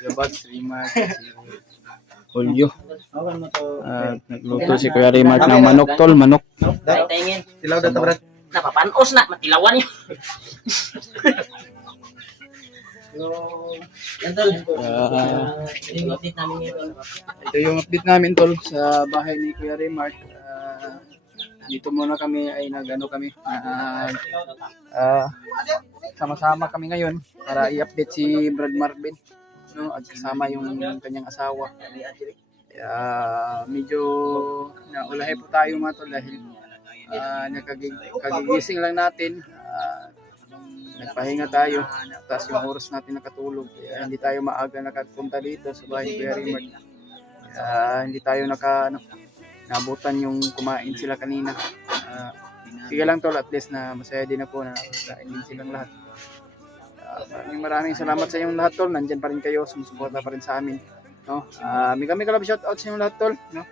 Gabat, Remark, si Julio. Nagluto si Kuya Remark ng manok tol, manok. Ay, tingin. Tilaw data brad. Napapanos na, matilawan yun. Yan tol. Yung update namin ngayon. Ito yung update namin tol sa bahay ni Kuya Remark. Dito muna kami ay kami. Sama-sama kami ngayon para i-update si Brad Marvin, no, at kasama yung kanyang asawa. Medyo naulahe po tayo mga tol dahil kagigising lang natin. Nagpahinga tayo, tapos yung oras natin nakatulog, kaya hindi tayo maaga nakapunta dito sa bahay ni Kuya Remark. Hindi tayo nabutan yung kumain sila kanina. Sige lang tol, at least na masaya din ako na kain din silang lahat. Maraming salamat sa inyong lahat tol. Nandyan pa rin kayo, sumusuporta pa rin sa amin, no? Kami kalab shoutout sa inyong lahat tol, no?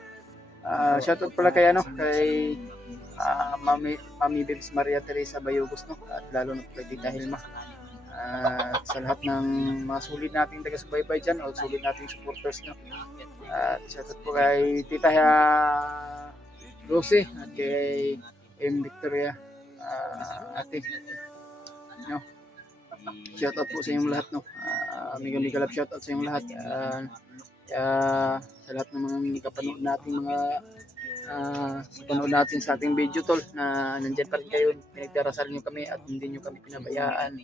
Shoutout pala kay Mami Bibs Maria Teresa Bayugos, no? At lalo na kay Tita Hilma. Sa lahat ng mga sulit nating taga-subaybay dyan o sulit nating supporters, no? Shoutout po kay Tita Rosie at kay Victoria, ate, no? Shoutout po sa inyong lahat, no? Mega love shoutout sa inyong lahat. Sa lahat ng mga kapanood natin sa ating video tol, na nandiyan pa rin kayo, pinagdarasal nyo kami at hindi nyo kami pinabayaan.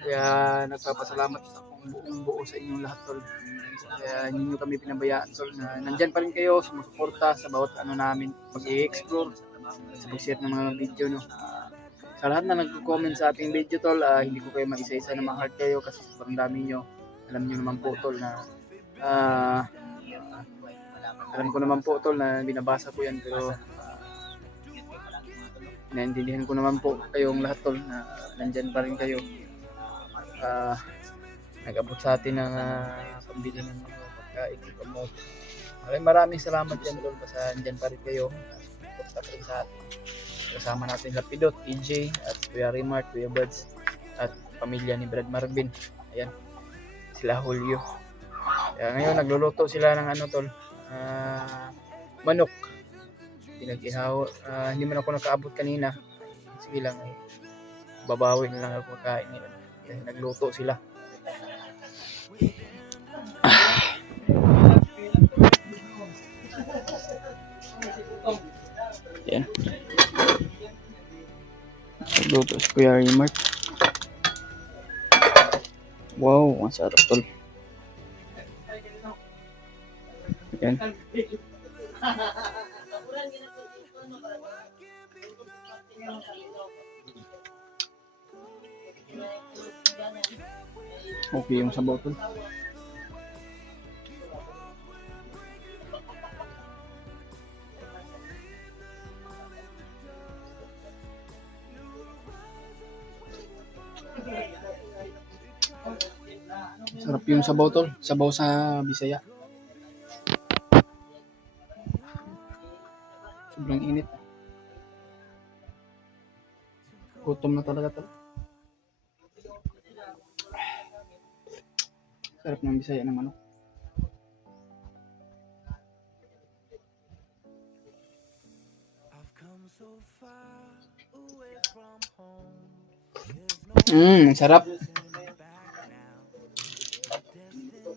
Kaya nagpapasalamat akong buong buo sa inyong lahat tol. Kaya hindi nyo kami pinabayaan tol, na nandyan pa rin kayo, sumusuporta sa bawat namin, pag-i-explore, sa pag-share ng mga video, no? Sa lahat na nagko-comment sa ating video tol, hindi ko kayo maisa-isa na ma-heart kayo kasi sobrang dami nyo. Alam nyo naman po tol na alam ko naman po tol na binabasa ko yan, pero naintindihan ko naman po kayong lahat tol na nandyan pa rin kayo. Nag-abot sa atin ng pambili ng mga pagkain, promote. Maraming salamat dyan tol, basta nandyan pa rin kayo, suporta pa rin sa atin. Kasama natin Lapidot, TJ, at Kuya Remark, Kuya Buds, at pamilya ni Brad Marvin. Ayan, sila Julio. Kaya ngayon nagluluto sila ng tol, manok. Pinag-ihaw, hindi man ako nakaabot kanina. Sige lang, babawi na lang ako kain nila. Kaya nagluto sila. Ayan. Nagluto si Kuya Remark. Wow, ang sarap tol. Ayan. Okay yung sabaw tol. Sarap yung sabaw tol. Sabaw sa Bisaya. Sobrang init. Gutom na talaga tol. Sarap ng Bisaya ng manok. Sarap.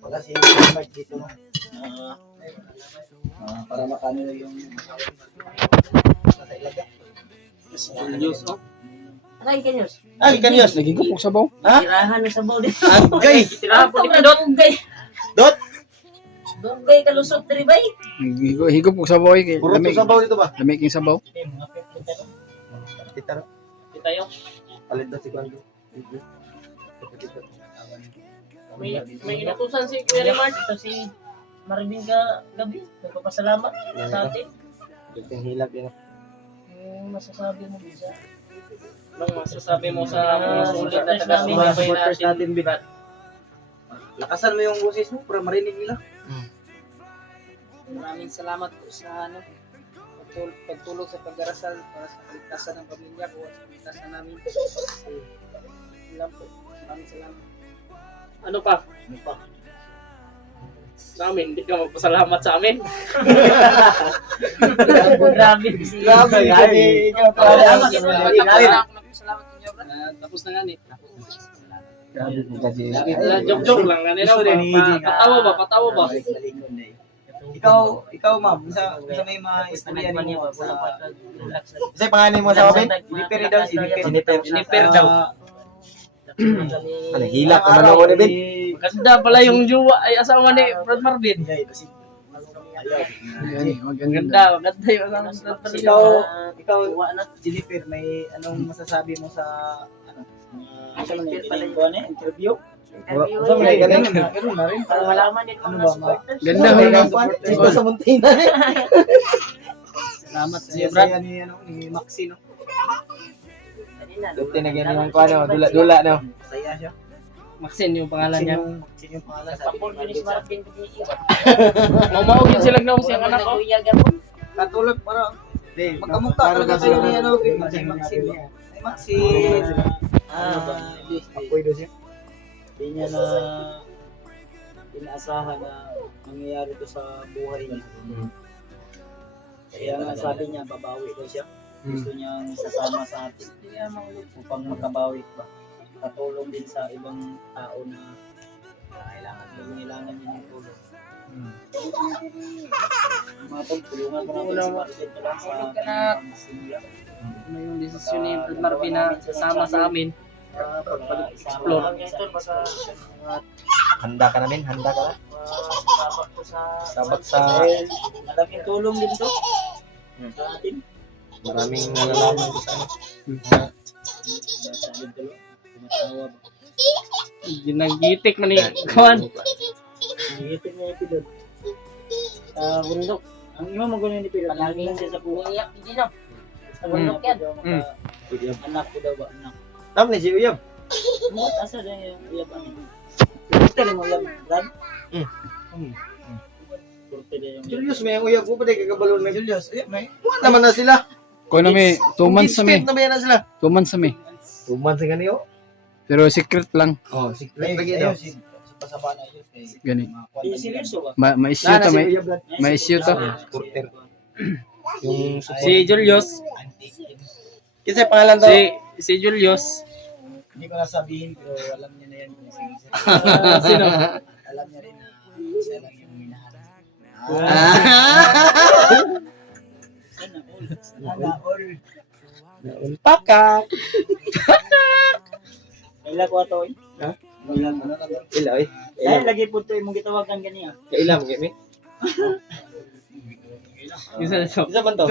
Wala si Remark dito, no? Para makano yung News oh. Ay, kanyos. Ay, kanyos. Nagigupok sabaw. Ha? Tirahan na sa baw dito. Agay. Tirahan po dito, Dogay. Dot. Dogay kalusot diri bay. Higupok sabaw eh. Puro to sabaw dito ba? Lamig yung sabaw. Tita. Tayo. Palit daw si Kwando. May inatusan si Kuya Remark, ito si Marvin ka gabi. Nagpapasalamat sa atin. Yung hilap yun. Masasabi mo bisa. Anong masasabi mo sa mga sulit na taga-subaybay natin? Lakasan mo yung boses mo para marinig nila. Maraming salamat po sa pagtulog sa pag-arasal para sa kaligtasan ng pamilya ko at sa kaligtasan namin. Ilan po. Maraming salamat. Ano pa? Sa amin, hindi ka magpasalamat sa amin. Grabe. Grabe, ikaw Salamat. Salamat. Tapos na nga ni. Grabe po kasi. Joke lang nga nila. Patawa ba? Ikaw ma'am, isa may mga istorya niyo sa isa pangalan mo sa kapit? Juniper daw, Juniper daw. Ano, hila ka man ako ni Ben. Ganda pala yung jowa ay asawa ni Brad Marvin. Maganda. Ganda yung asawa ni Brad Marvin. Ikaw, Juniper, may anong masasabi mo sa interview? Sa mga ganun na rin. Para malaman din Ano mga ba, supporters. Ganda ho ng Dito sa Muntina. Salamat sa Si iyo, Brad. Brad ni Maxi no. Kanina, Dito na ganyan ko ano, dula no. Saya siya. Maxine yung pangalan niya. Sino yung pangalan? Papon ko ni si Marvin. Mamaugin sila ng siyang anak ko. Katulog para magkamukha talaga sila ni ano, si Maxi. Ay Maxi. Apoy do siya. Hindi niya na inaasahan na mangyayari to sa buhay niya. Kaya nga sabi niya, babawi daw siya. Gusto niyang sasama sa atin. Upang makabawi ba. Katulong din sa ibang tao na kailangan niya ng tulong. Mga tol, tulungan ko natin si Marvin na lang sa simula. Ano yung desisyon ni Brad Marvin na sasama sa amin? Pagpag-explore. Handa ka na din, handa ka na. Sabak sa... Malaking tulong din to. Sa atin. Maraming nalalaman ko sa ano. Ginagitik man ni Kawan. Iitin niya yung pilot. Sa bundok. Ang ima magulo ni pilot. Palaging siya sa buhay. Iyak din na. Sa bundok yan. Anak ko daw ba? Anak. Tama ni si Uyab. Mo asa na yung Uyab ano. Kurte mo Uyab, Brad? Kurte na yung Julius may Uyab ko pa dai kagabalon may Julius. May. Wala naman na sila. Ko na may 2 months na may. Na ba na sila? 2 months na may. 2 months na ganiyo. Pero secret lang. Oh, secret lagi daw. Si pasaba na yun. Gani. Seryoso ba? Ma-issue to may. Ma-issue to. Kurter. Yung Si Julius. Kinsa pangalan daw? Si Julius. Hindi ko na sabihin pero alam niya na yan kung sino. Sino? Alam niya rin na siya lang yung minahal. Sana all. Pakak. Ila ko ato eh. Ha? Ila eh. Dahil lagi po ito imong gitawagan ganiya. Kaila mo gami? Isa man to?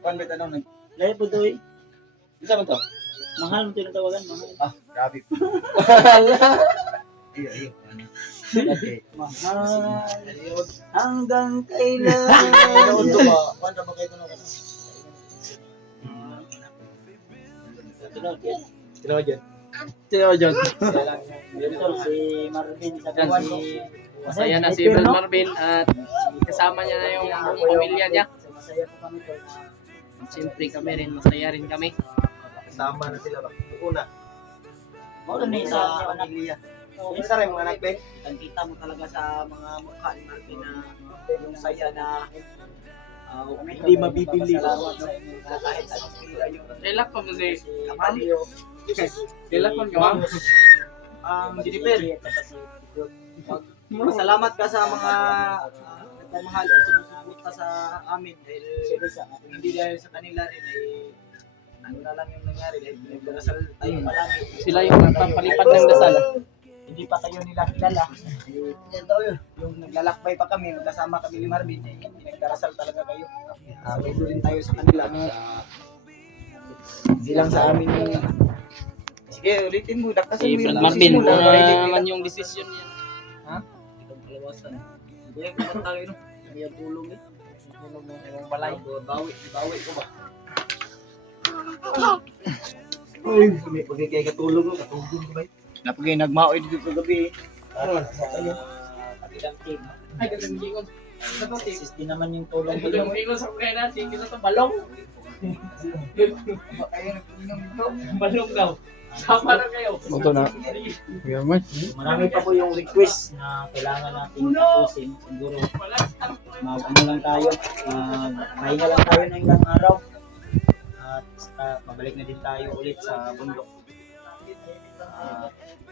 Kuan bet ano nag. Lagi po ito eh. Isa man to? Mahal mo tinatawagan, mahal. Ah, grabe. Iyo. Mahal. Hanggang kailan. Noon to ba? Kuan ba kayo tunog? Tinawag yan. Si Marvin sa buwan ko. Masaya na si Brad Marvin at kasama niya na yung pamilya niya. Masaya po kami tol. Siyempre kami rin, masaya rin kami. Kasama na sila ba? Una. Mao ni sa pamilya. Isa rin mga anak Ben. Nakita mo talaga sa mga mukha ni Marvin na yung saya na hindi mabibili. Salamat sa inyo kahit anong pila yung Relax pa mo si Kamalio. Relax pa mo. Juniper. Salamat ka sa mga nagmamahal at sumusunod ka sa amin dahil hindi dahil sa kanila rin ay ano na lang yung nangyari dahil nagdarasal tayo palagi. Sila yung nagpapalipad ng dasal. Hindi pa kayo nila kilala. Yung naglalakbay pa kami, magkasama kami ni Marvin, nagdarasal talaga kayo. May rin tayo sa kanila. Hindi lang sa amin yung... Sige, ulitin mo. Daktasan Si mo Brad yung Marvin, desisyon mo. naman yung desisyon niya. Ha? Itong kalawasan. Hindi, kung tayo no. May tulong eh. Tulong mo yung balay. Bawi ko ba? Uy, may pagkikay katulong ko. Katulong ko ba? Napagay nagmaoy dito kagabi. Ano? Ayun. Kabilang team. Ay, gagawin ko. Assist din naman yung tulong ko. Gagawin ko sa kaya natin, kita sa balong. Malunggaw. Sama na kayo. Ito na. Yaman. Marami pa po yung request na kailangan natin tapusin. Siguro, ano lang tayo, pahinga lang tayo ng ilang araw. At pabalik na din tayo ulit sa bundok.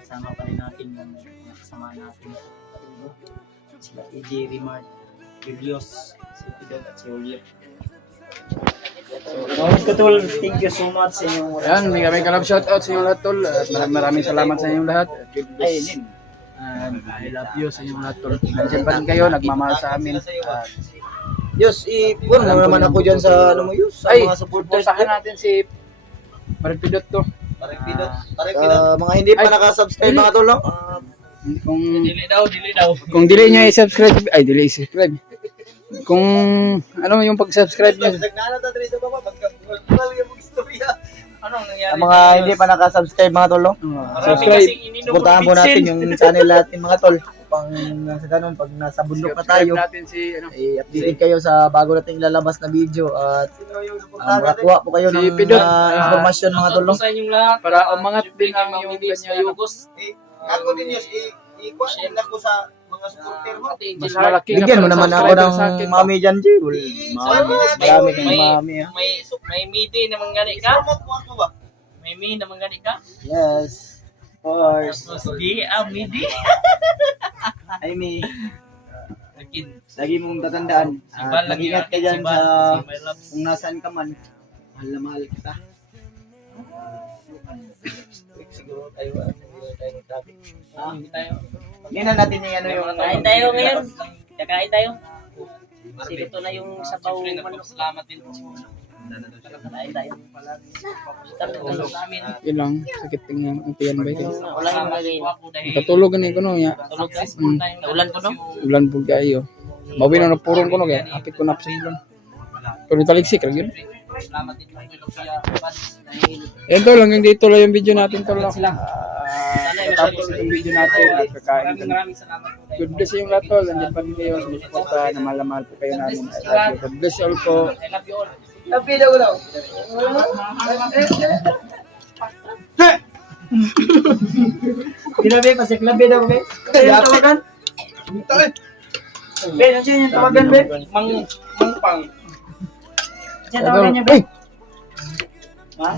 Kasama pa rin natin yung nakasama natin. Sila EJ, Rimard, Julius, si Pidot at si Juliet. So, Tol, thank you so much sa inyong Yan, may kami kalab shoutout sa inyong lahat, tol. At maraming salamat sa inyong lahat. God bless. And I love you sa inyong lahat, tol. Nandiyan pa rin kayo, nagmamahal sa amin. Diyos, i-pun mo naman ako dyan sa, ano mo yun, sa Ay, mga supporters. supportahan natin si Maripidot to. Mga hindi pa nakasubscribe mga tol, no? Kung Dili daw. kung dili niya i-subscribe, ay dili i-subscribe. Kung ano yung pag-subscribe niya. Anong nangyari? Ang mga hindi pa nakasubscribe mga tol, no? Marami Subscribe. kasing ininom Supportahan po natin yung channel natin mga tol. Upang sa ganun, pag nasa bundok na tayo, Subscribe natin si ano. i-update kayo sa bago nating lalabas na video at makakuha po kayo Si ng Pidot. informasyon mga tol, no? Sa inyong lahat. Para umangat din ang yung kanya August. Ako din yun, i-share ko sa mga supporter mo. mas malaki Bigyan mo naman ako subscriber sa akin, ng mami dyan, G. Marami kang mami, ha? May midi na manggani ka? May midi na manggani ka? Yes. Of course. Tapos di midi. Ay, mi. Akin. Lagi mong tatandaan. Sibal lagi Mag-ingat ka dyan Sibal, sa si my loves. kung nasaan ka man. Mahal na mahal kita. Siguro tayo traffic. Hindi tayo. Hindi na natin yung ano yung... Kain tayo ngayon. Kakain tayo. Kasi ito na yung sabaw. Salamat din. Kain tayo. Tulog namin. Yun lang, sakit tingnan ang tiyan ba ito. Wala yung lagay. Katulog ni ko no ya. Tulog guys. Ulan ko no? Ulan po kayo. Mawin na purong ko no kaya apit ko na sa ulan. Pero taliksik ra gyud. Salamat din po Lucia Evans dahil Ito lang yung dito lang yung video natin tol. sana Tapos yung video natin at kakain kami. maraming salamat po. God bless yung lahat tol. Nandiyan pa rin kayo. Sumusuporta na mahal po kayo namin. I love you. God bless you all po. I love you all. Kinabi pa si Klabi daw, be. Kaya tawagan. Be, nandiyan yung tawagan, be. Mangpang. Nandiyan tawagan niya, be. Ha?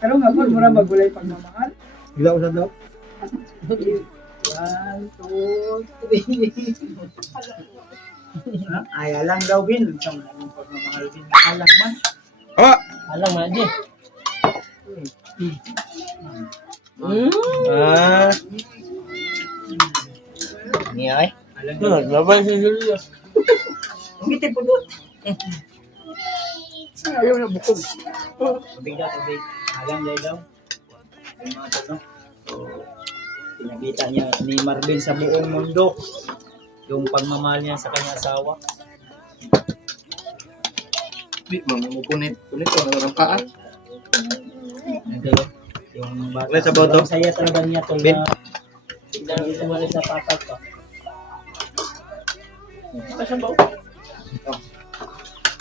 Ano nga po, mura magulay pagmamahal? Gila usap daw. 1, 2, 3. Ay, alang daw, Bin. Isang naging pagmamahal, Bin. Alang man. Alang man di. Niya, ay. Laban si Julius. Ngiti po doon. Ayaw na bukog. Tubig daw, tubig. Alang daw. Ay, mga tol, no? So, pinakita niya ni Marvin sa buong mundo yung pagmamahal niya sa kanyang asawa. Mamukunit. Kunit ko, nalang paa. Ito, yung bata. Let's about to. Saya talaga niya tol Bin. na hindi sumali sa papat pa.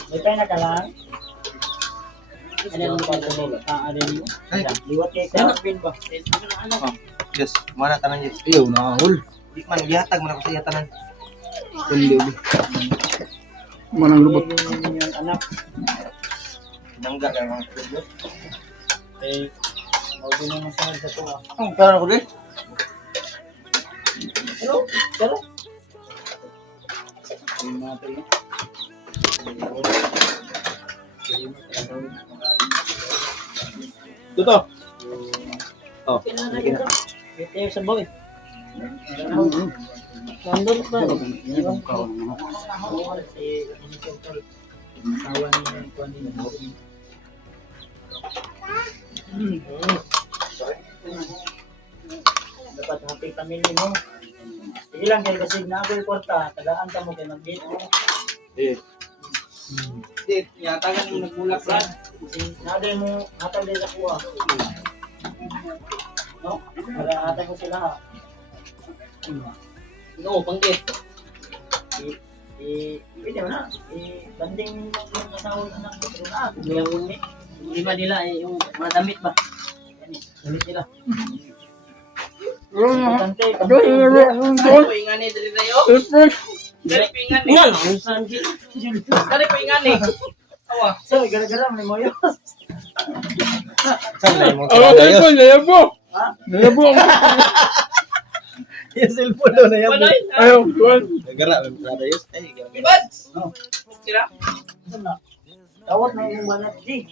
May pena ka lang? Ano yung pagmamahal? Ano yun? Liwat kay Bin ba? Yes, mana tanan yes. Ayaw na, hul. Di man gihatag man ako sa iya tanan. Kundi ulit. Manang lubot. Yung anak. Nangga ka mga tulo. Eh, mauwi na masunod sa tuwa. Ang karon ko di. Pero? Yung mga tayo. Tuto. Oh, sige na. Ito yung sabaw eh. Nandun pa. Iwan ko. Tawan niya yung kuwan din. Dapat happy family mo. Sige lang kayo kasi na-abel porta. Tagaan ka mo kayo mag-date mo. Di, yatagan mo nagmulak ra. Naday mo, hatag din sa kuha. No? Para hatag mo sila ha. No, panggit. Pwede mo na. Banding yung asawa ng anak ko. Lima nila yung mga damit ba? Yan damit nila. Importante. Ano ingani diri tayo? Dali po ingani. Nga lang, saan Dali po ingani. Awa. So, gara-gara mo mo yun. Saan mo? Layabo! Ha? Layabo! Yung cellphone daw na yan. Ayaw, tuwan. Gara mo yus. Ay, gara. Ibads! Oh. Tira? Tawat na yung banat, G.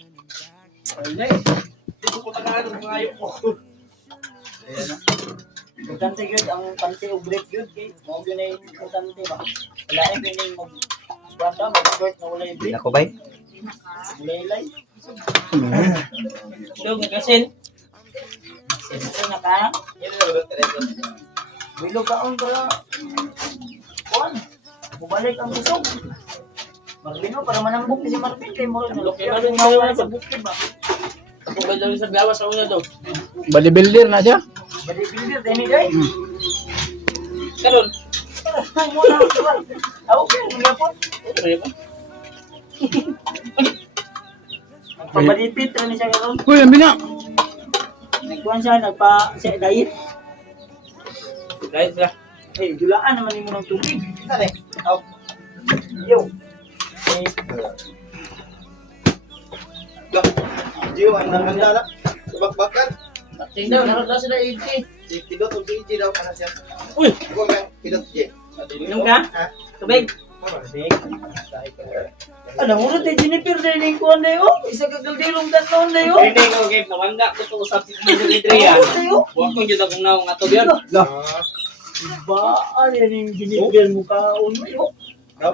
Ay, dito ko tagalan ng ngayon ko. Ayan na. Importante yun, ang panty o break yun, kay mo yun ay importante ba? Wala yung pining mag-swata, mag-short na wala yung break, Ako bay? wala yung light. Siyog na kasin. Ito na ka, bilog kaon para, kuhan, bubalik ang busog. Marvin, para manambok ni si Marvin, kay mo rin, Marvin, mawala sa bukid ba? Ako ba daw sa gawas ako na daw? Bodybuilder na siya. Badi pindir, dini day. Karon. Ay, mo na, diba? Okay, magyapon. Ano ba? Pabalipit, ano siya karon? Uy, ang bina! Nagkuhan siya, diet. Kahit ba? Eh, dulaan naman mo ng tubig. Saan eh? Oh. Yo. Eh, Diyo, ang nanganda na. Subak-bakan. Tingnan, naroon na sila 80. Si Pidot o si Iji daw ka na siya. Uy! Ako nga, Pidot Iji. Inom ka? Ha? Tubig? alam mo rin, Jennifer, dining kuhan na yun. Isa kagaldirong tanon na yun. Hindi ko, Gabe. Nawanda ko ito usap si Adrian. Huwag kong dito kung naong ato yan. Ba, ano yan yung Jennifer mo kaon na yun? Daw.